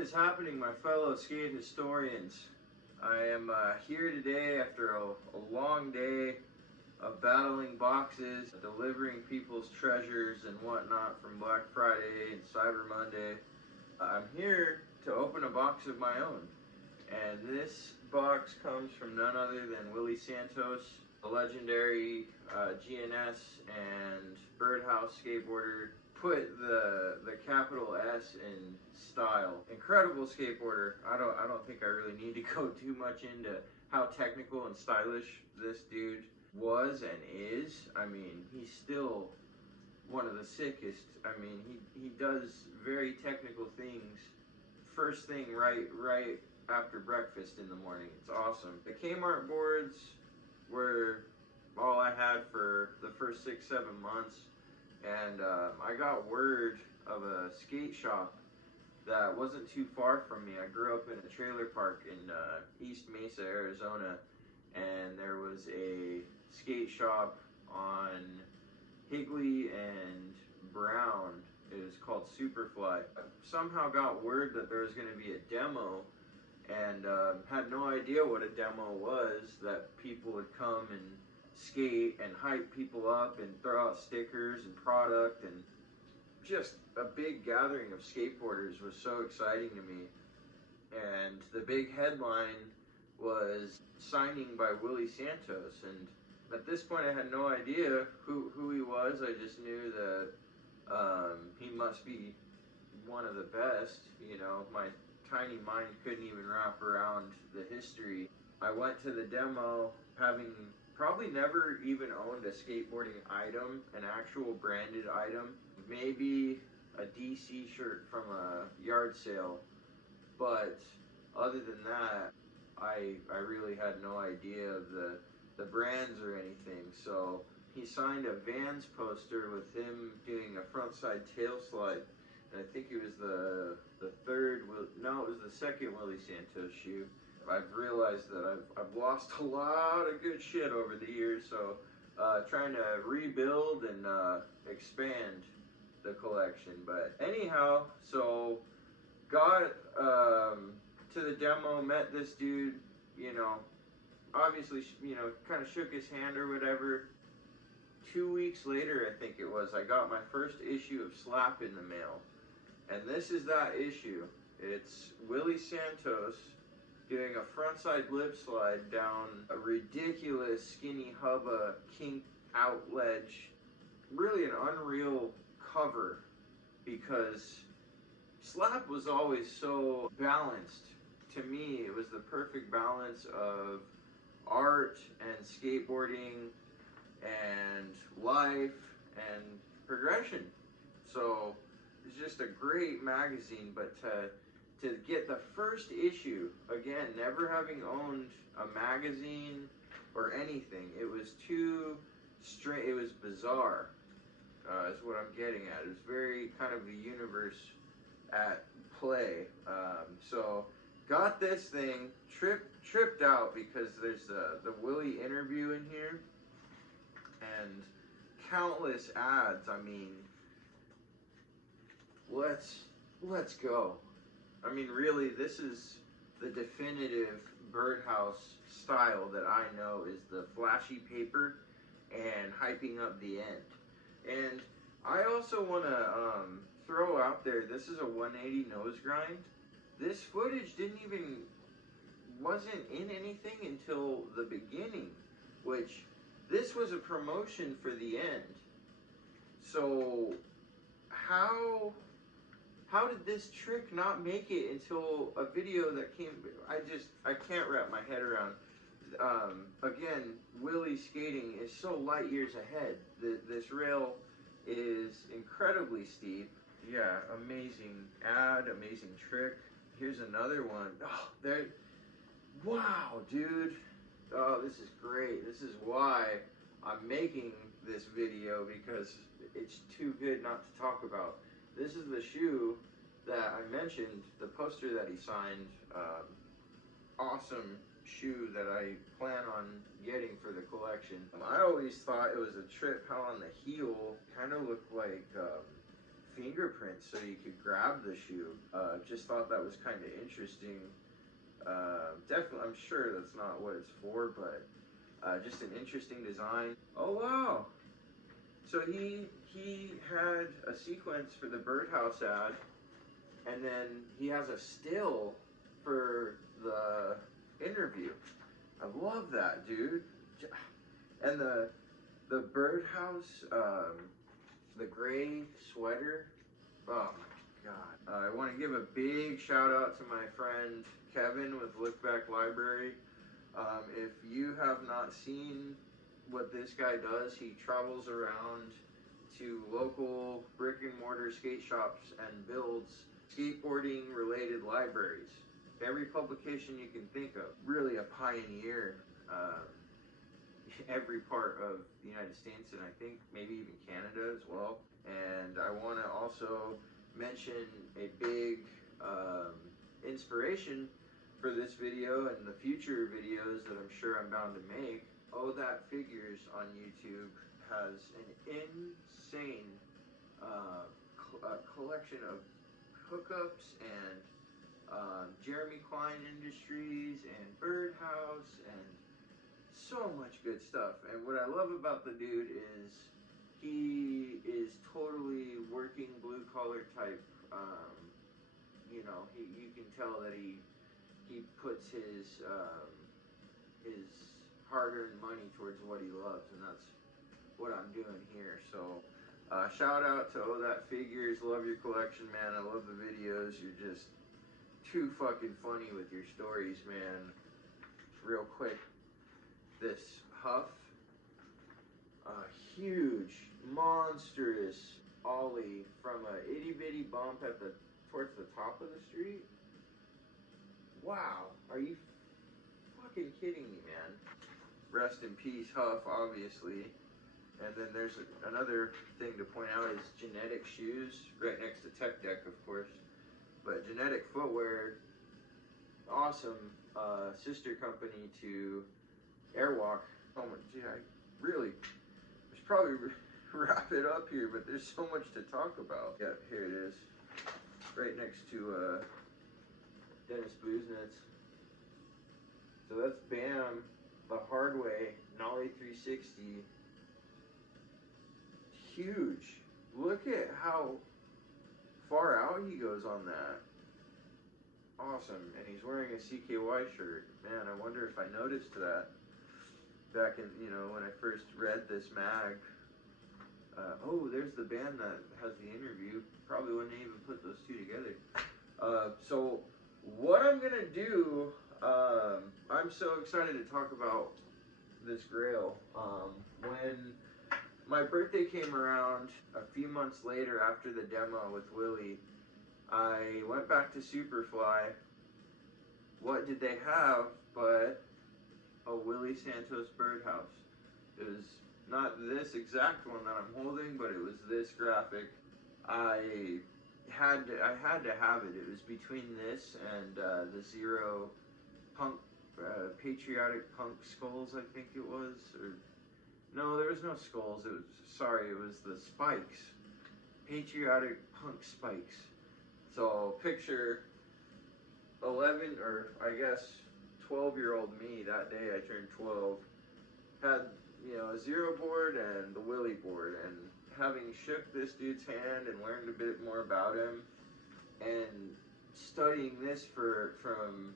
What is happening, my fellow skate historians? I am here today after a long day of battling boxes, delivering people's treasures and whatnot from Black Friday and Cyber Monday. I'm here to open a box of my own. And this box comes from none other than Willy Santos, a legendary GNS and Birdhouse skateboarder. Put the capital S in style. Incredible skateboarder. I don't think I really need to go too much into how technical and stylish this dude was and is. I mean, he's still one of the sickest. I mean, he does very technical things first thing right after breakfast in the morning. It's awesome. The Kmart boards were all I had for the first 6-7 months. And I got word of a skate shop that wasn't too far from me. I grew up in a trailer park in East Mesa, Arizona, and there was a skate shop on Higley and Brown. It was called Superfly. I somehow got word that there was going to be a demo, and had no idea what a demo was, that people would come and skate and hype people up and throw out stickers and product, and just a big gathering of skateboarders was so exciting to me. And the big headline was signing by Willy Santos, and at this point I had no idea who he was. I just knew that he must be one of the best. You know, my tiny mind couldn't even wrap around the history. I went to the demo having probably never even owned a skateboarding item, an actual branded item, maybe a DC shirt from a yard sale, but other than that, I really had no idea of the brands or anything. So he signed a Vans poster with him doing a frontside tail slide, and I think it was the second Willy Santos shoe. I've realized that I've lost a lot of good shit over the years, so trying to rebuild and expand the collection. But anyhow, so got to the demo, met this dude, you know, obviously, you know, kind of shook his hand or whatever. 2 weeks later, I think it was, I got my first issue of Slap in the mail. And this is that issue. It's Willy Santos doing a frontside lip slide down a ridiculous skinny hubba kink out ledge. Really an unreal cover, because Slap was always so balanced. To me, it was the perfect balance of art and skateboarding and life and progression. So it's just a great magazine. But to get the first issue, again, never having owned a magazine or anything, it was too strange. It was bizarre, is what I'm getting at. It was very kind of the universe at play. So got this thing, tripped out because there's the Willy interview in here and countless ads. I mean, let's go. I mean, really, this is the definitive Birdhouse style that I know, is the flashy paper and hyping up the end. And I also want to throw out there, this is a 180 nose grind. This footage wasn't in anything until the beginning, which this was a promotion for the end. So how did this trick not make it until a video that came? I can't wrap my head around. Again, Willy skating is so light years ahead. This rail is incredibly steep. Yeah, amazing ad, amazing trick. Here's another one. Oh, wow, dude. Oh, this is great. This is why I'm making this video, because it's too good not to talk about. This is the shoe that I mentioned, the poster that he signed. Awesome shoe that I plan on getting for the collection. I always thought it was a trip how on the heel kind of looked like fingerprints so you could grab the shoe. Just thought that was kind of interesting. Definitely, I'm sure that's not what it's for, but just an interesting design. Oh wow! So he had a sequence for the Birdhouse ad, and then he has a still for the interview. I love that, dude. And the Birdhouse, the gray sweater. Oh my god. I want to give a big shout out to my friend Kevin with Look Back Library. If you have not seen what this guy does, he travels around to local brick and mortar skate shops and builds skateboarding related libraries. Every publication you can think of. Really a pioneer. Every part of the United States, and I think maybe even Canada as well. And I want to also mention a big inspiration for this video and the future videos that I'm sure I'm bound to make. Oh That Figures on YouTube has an insane collection of hookups and Jeremy Klein Industries and Birdhouse and so much good stuff. And what I love about the dude is he is totally working blue collar type. You know, you can tell that he puts his hard-earned money towards what he loves, and that's what I'm doing here. So shout out to Oh That Figures. Love your collection, man. I love the videos. You're just too fucking funny with your stories, man. Real quick, this Huff, a huge, monstrous ollie from a itty bitty bump towards the top of the street. Wow, are you fucking kidding me, man? Rest in peace, Huff, obviously. And then there's another thing to point out is Genetic Shoes, right next to Tech Deck, of course. But Genetic Footwear, awesome sister company to Airwalk. Oh my, dude, I should probably wrap it up here, but there's so much to talk about. Yeah, here it is. Right next to Dennis Booznitz. So that's BAM, the hard way, Nollie 360. Huge. Look at how far out he goes on that. Awesome. And he's wearing a CKY shirt. Man, I wonder if I noticed that back in, you know, when I first read this mag. Oh, there's the band that has the interview. Probably wouldn't even put those two together. So what I'm gonna do, I'm so excited to talk about this grail. When my birthday came around a few months later after the demo with Willy, I went back to Superfly. What did they have but a Willy Santos Birdhouse? It was not this exact one that I'm holding, but it was this graphic. I had to have it. It was between this and the Zero Punk, Patriotic Punk Skulls, I think it was. Or no, there was no skulls. It was the spikes. Patriotic Punk Spikes. So picture 11, or I guess 12-year-old me. That day I turned 12. Had, you know, a Zero board and the Willy board, and having shook this dude's hand and learned a bit more about him, and studying this from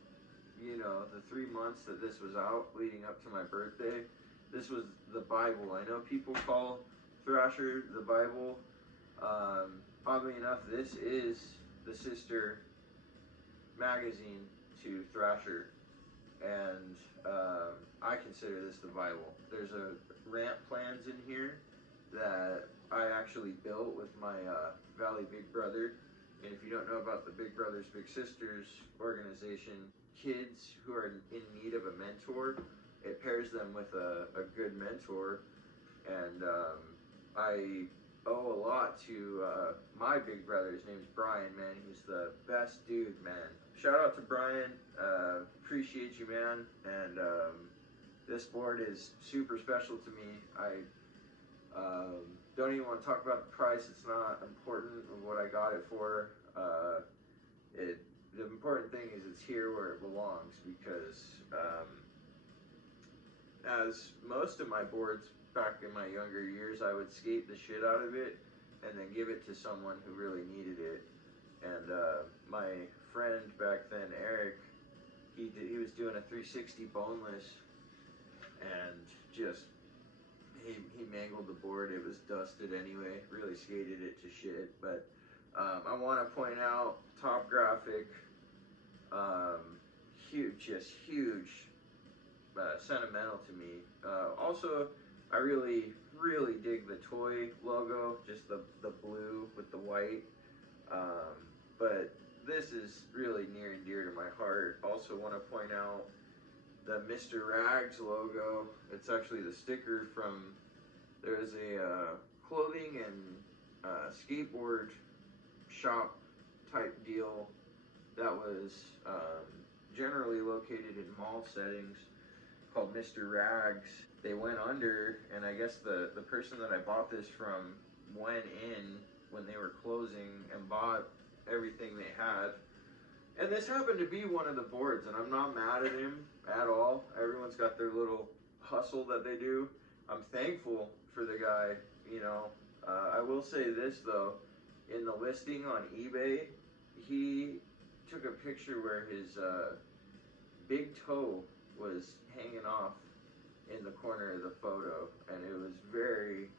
you know, the 3 months that this was out leading up to my birthday. This was the Bible. I know people call Thrasher the Bible. Oddly enough, this is the sister magazine to Thrasher, and I consider this the Bible. There's a ramp plans in here that I actually built with my Valley Big Brother. And if you don't know about the Big Brothers Big Sisters organization, kids who are in need of a mentor, it pairs them with a good mentor. And I owe a lot to my big brother. His name's Brian, man. He's the best dude, man. Shout out to Brian. Appreciate you, man. And this board is super special to me. Don't even want to talk about the price. It's not important of what I got it for. The important thing is it's here where it belongs, because as most of my boards back in my younger years, I would skate the shit out of it and then give it to someone who really needed it. And my friend back then, Eric, he was doing a 360 boneless, and just he mangled the board. It was dusted anyway. Really skated it to shit. But I want to point out Top Graphic, huge, sentimental to me. Also, I really dig the toy logo, just the blue with the white. But this is really near and dear to my heart. Also want to point out the Mr. Rags logo. It's actually the sticker from, there's a clothing and skateboard shop type deal that was generally located in mall settings, called Mr. Rags. They went under, and I guess the person that I bought this from went in when they were closing and bought everything they had. And this happened to be one of the boards, and I'm not mad at him at all. Everyone's got their little hustle that they do. I'm thankful for the guy, you know. I will say this though, in the listing on eBay, he took a picture where his big toe was hanging off in the corner of the photo, and it was very,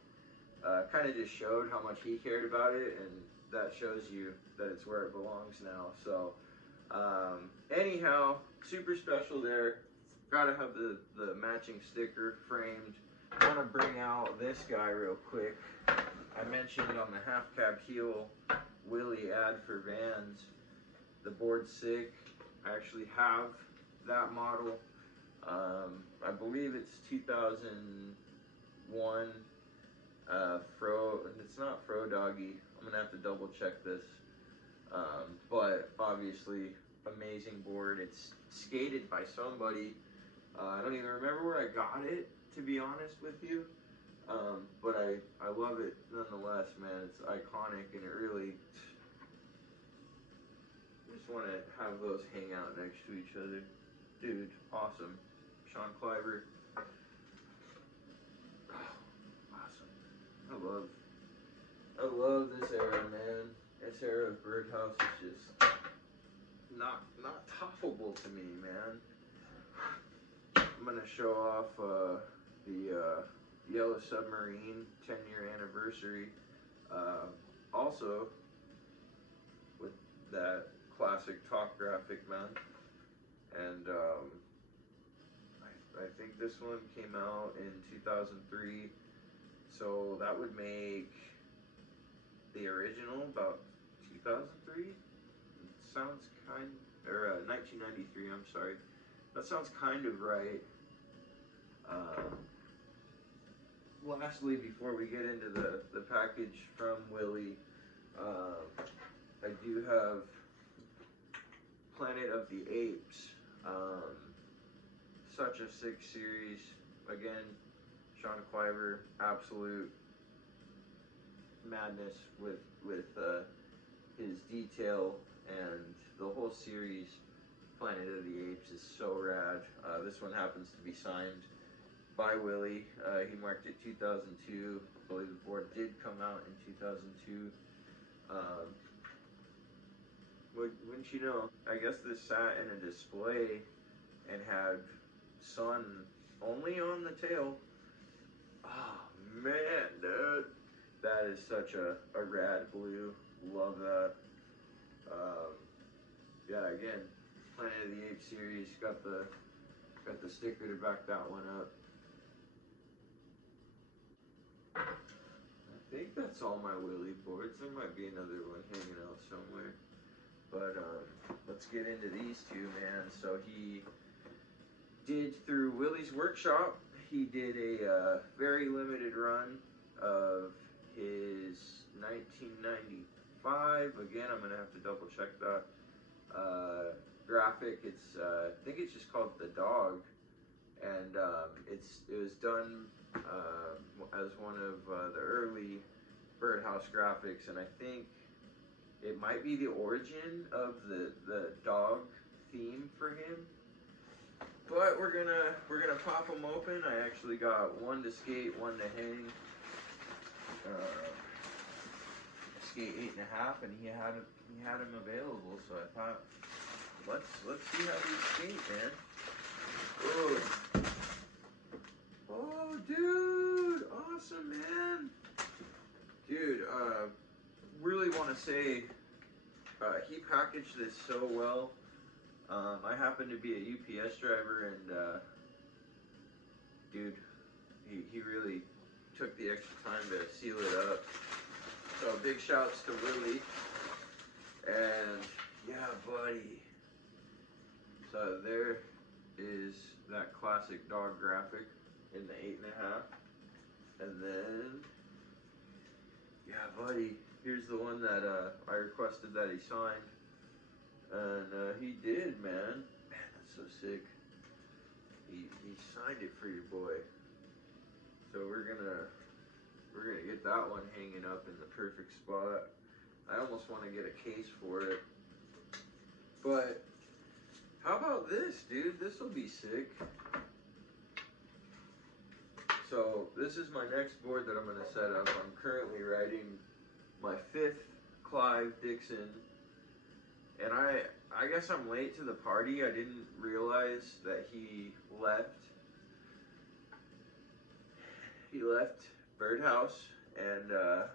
kind of just showed how much he cared about it, and that shows you that it's where it belongs now. So anyhow, super special there. Gotta have the matching sticker framed. I want to bring out this guy real quick. I mentioned on the half cab heel Willy ad for Vans. The board's sick. I actually have that model. I believe it's 2001 Fro. It's not Fro Doggy. I'm gonna have to double check this. But obviously, amazing board. It's skated by somebody. I don't even remember where I got it, to be honest with you. But I love it nonetheless, man. It's iconic, and it really, just want to have those hang out next to each other. Dude, awesome. Sean Cliver. Oh, awesome. I love this era, man. This era of Birdhouse is just not toppable to me, man. I'm gonna show off the Yellow Submarine 10-year anniversary. Also, with that classic Top Graphic, man. And I think this one came out in 2003, so that would make the original about 2003. Sounds kind, or 1993. I'm sorry. That sounds kind of right. Lastly, before we get into the package from Willy, I do have Planet of the Apes. Such a sick series. Again, Sean Cliver, absolute madness with his detail, and the whole series, Planet of the Apes, is so rad. This one happens to be signed by Willy. He marked it 2002. I believe the board did come out in 2002. Wouldn't you know? I guess this sat in a display and had sun only on the tail. Oh man, dude, that is such a rad blue. Love that. Yeah, again, Planet of the Apes series, got the sticker to back that one up. I think that's all my Willy boards. There might be another one hanging out somewhere. But let's get into these two, man. So he did, through Willy's workshop, he did a very limited run of his 1995. Again, I'm gonna have to double check that graphic. It's I think it's just called The Dog, and it was done as one of the early Birdhouse graphics, and I think it might be the origin of the dog theme for him. But we're gonna pop them open. I actually got one to skate, one to hang. Skate 8.5, and he had him available. So I thought, let's see how these skate, man. Oh, dude, awesome, man. Dude, really want to say, he packaged this so well. I happen to be a UPS driver, and dude, he really took the extra time to seal it up. So big shouts to Willy, and yeah, buddy. So there is that classic dog graphic in the 8.5, and then yeah, buddy. Here's the one that I requested that he signed, and he did, man. Man, that's so sick. He signed it for your boy. So we're gonna get that one hanging up in the perfect spot. I almost want to get a case for it. But how about this, dude? This will be sick. So this is my next board that I'm gonna set up. I'm currently writing my 5th Clive Dixon, and I guess I'm late to the party. I didn't realize that he left. He left Birdhouse, and I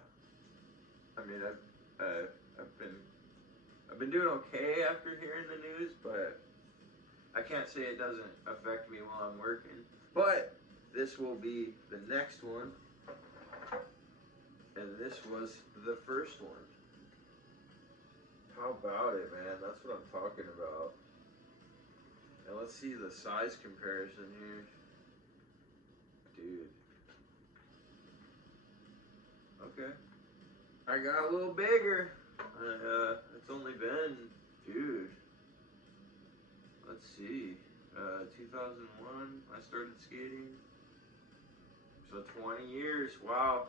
mean I've been doing okay after hearing the news, but I can't say it doesn't affect me while I'm working. But this will be the next one, and this was the first one. How about it, man? That's what I'm talking about. And let's see the size comparison here. Dude. Okay. I got a little bigger. It's only been, dude. Let's see. 2001, I started skating. So 20 years. Wow.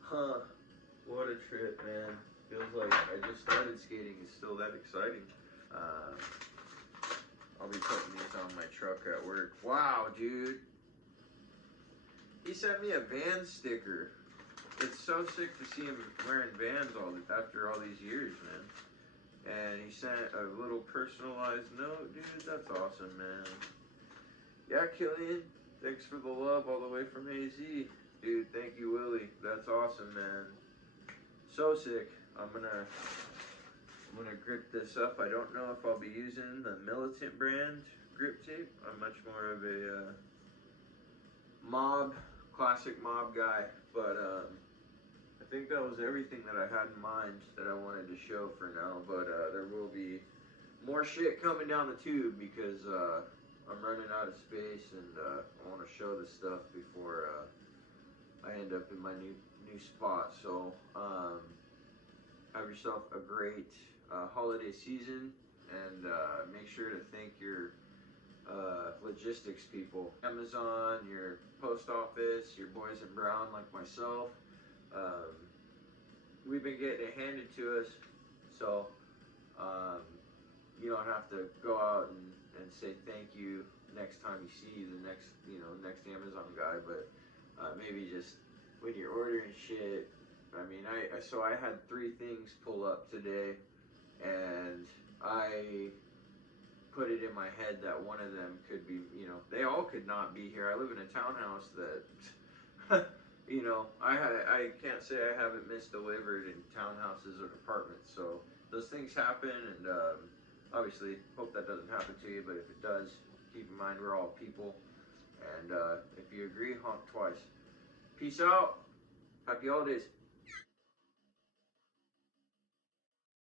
Huh. What a trip, man. Feels like I just started skating. It's still that exciting. I'll be putting these on my truck at work. Wow, dude. He sent me a Vans sticker. It's so sick to see him wearing Vans after all these years, man. And he sent a little personalized note, dude. That's awesome, man. Yeah, Killian, thanks for the love all the way from AZ. Dude, thank you, Willy. That's awesome, man. So sick. I'm gonna grip this up. I don't know if I'll be using the Militant brand grip tape. I'm much more of a classic mob guy, but I think that was everything that I had in mind that I wanted to show for now. But there will be more shit coming down the tube because I'm running out of space, and I want to show this stuff before I end up in my new spot. So have yourself a great holiday season, and make sure to thank your logistics people, Amazon, your post office, your boys in brown like myself. We've been getting it handed to us, so you don't have to go out and say thank you next time you see the next Amazon guy, but maybe just when you're ordering shit. I mean, so I had 3 things pull up today, and I put it in my head that one of them could be, they all could not be here. I live in a townhouse that, I can't say I haven't misdelivered in townhouses or apartments. So those things happen, and obviously hope that doesn't happen to you, but if it does, keep in mind we're all people, and if you agree, honk twice. Peace out. Happy holidays.